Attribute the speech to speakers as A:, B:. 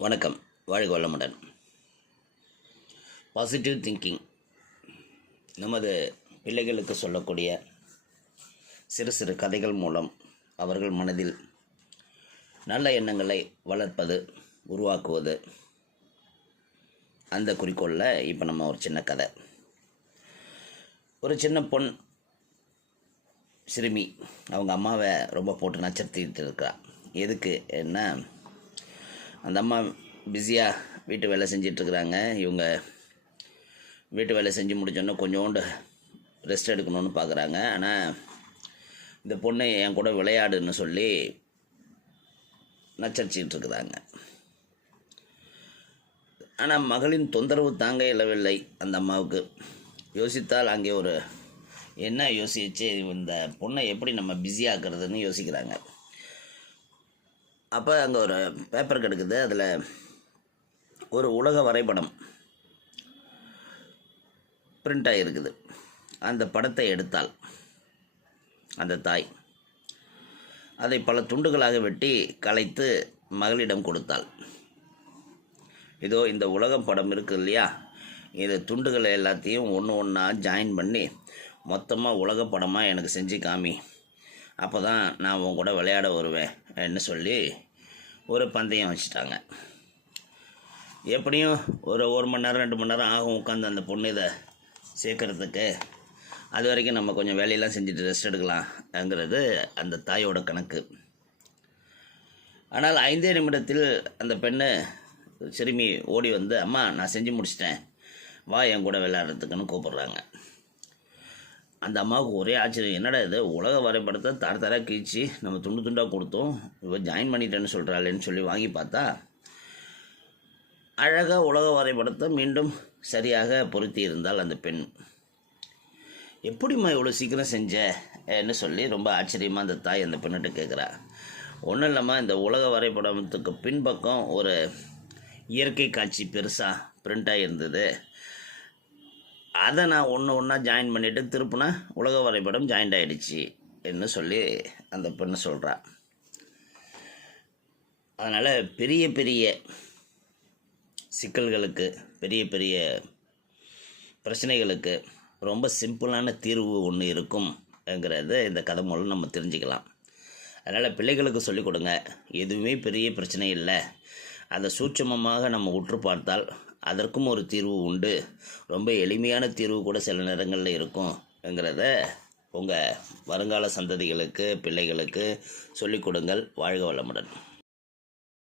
A: வணக்கம். வாழ்க வளமுடன். பாசிட்டிவ் திங்கிங் நமது பிள்ளைகளுக்கு சொல்லக்கூடிய சிறு சிறு கதைகள் மூலம் அவர்கள் மனதில் நல்ல எண்ணங்களை வளர்ப்பது உருவாக்குவது. அந்த குறிக்கோளில் இப்போ நம்ம ஒரு சின்ன கதை. ஒரு சின்ன பொண் சிறுமி அவங்க அம்மாவை ரொம்ப போட்டு நச்சரித்திட்டு இருக்கா. எதுக்கு என்ன? அந்த அம்மா பிஸியாக வீட்டு வேலை செஞ்சிட்ருக்குறாங்க. இவங்க வீட்டு வேலை செஞ்சு முடிச்சோன்னே கொஞ்சோண்டு ரெஸ்ட் எடுக்கணும்னு பார்க்குறாங்க ஆனால் இந்த பொண்ணு என் கூட விளையாடுன்னு சொல்லி நச்சரிச்சிக்கிட்டு இருக்கிறாங்க ஆனால் மகளின் தொந்தரவு தாங்க இயலவில்லை அந்த அம்மாவுக்கு. யோசித்தால் அங்கே ஒரு என்ன யோசிச்சு இந்த பொண்ணை எப்படி நம்ம பிஸியாக்குறதுன்னு யோசிக்கிறாங்க. அப்போ அங்கே ஒரு பேப்பர் கிடக்குது. அதில் ஒரு உலக வரைபடம் பிரிண்ட் ஆகிருக்குது அந்த படத்தை எடுத்தால் அந்த தாய். அதை பல துண்டுகளாக வெட்டி கலைத்து மகளிடம் கொடுத்தாள். இதோ இந்த உலகம் படம் இருக்கு இல்லையா? இது துண்டுகளை எல்லாத்தையும் ஒன்று ஒன்றா ஜாயின் பண்ணி மொத்தமாக உலக படமாக எனக்கு செஞ்சு காமி. அப்போ தான் நான் உன் கூட விளையாட வருவேன் சொல்லி ஒரு பந்தயம் வச்சுட்டாங்க. எப்படியும் ஒரு ஒரு மணி நேரம் ரெண்டு மணி நேரம் ஆகும் உட்காந்து அந்த பொண்ணு இதை சேர்க்கறதுக்கு. அது வரைக்கும் நம்ம கொஞ்சம் வேலையெல்லாம் செஞ்சுட்டு ரெஸ்ட் எடுக்கலாம்ங்கிறது அந்த தாயோட கணக்கு. ஆனால் ஐந்தே நிமிடத்தில் அந்த பெண்ணு சிறுமி ஓடி வந்து அம்மா நான் செஞ்சு முடிச்சிட்டேன். வா என் கூட விளையாடுறதுக்குன்னு கூப்பிட்றாங்க. அந்த அம்மாவுக்கு ஒரே ஆச்சரியம். என்னடா இது? உலக வரைபடத்தை தர தர கீழ்ச்சி நம்ம துண்டு துண்டாக கொடுத்தோம். இவன் ஜாயின் பண்ணிட்டேன்னு சொல்கிறாளேன்னு சொல்லி வாங்கி பார்த்தா அழகாக உலக வரைபடத்தை மீண்டும் சரியாக பொருத்தி இருந்தால் அந்த பெண். எப்படிம்மா இவ்வளோ சீக்கிரம் செஞ்சன்னு சொல்லி ரொம்ப ஆச்சரியமாக அந்த தாய் அந்த பெண்ணிட்ட கேட்குறா. ஒன்றும் இல்லாமல் இந்த உலக வரைபடத்துக்கு பின்பக்கம் ஒரு இயற்கை காட்சி பெருசாக பிரிண்டாக இருந்தது. அதை நான் ஒன்று ஒன்றா ஜாயின் பண்ணிவிட்டு திருப்பினா உலக வரைபடம் ஜாயிண்ட் ஆகிடுச்சு என்று சொல்லி அந்த பெண்ணு சொல்கிறா அதனால் பெரிய பெரிய சிக்கல்களுக்கு பெரிய பெரிய பிரச்சனைகளுக்கு ரொம்ப சிம்பிளான தீர்வு ஒன்று இருக்கும்ங்கிறத இந்த கதை மூலம் நம்ம தெரிஞ்சுக்கலாம். அதனால் பிள்ளைகளுக்கு சொல்லிக் கொடுங்க. எதுவுமே பெரிய பிரச்சனை இல்லை. அதை சூட்சமமாக நம்ம உற்று பார்த்தால் அதற்கும் ஒரு தீர்வு உண்டு. ரொம்ப எளிமையான தீர்வு கூட சில நேரங்களில் இருக்கும்ங்கிறத உங்கள் வருங்கால சந்ததிகளுக்கு பிள்ளைகளுக்கு சொல்லிக் கொடுங்கள். வாழ்க வளமுடன்.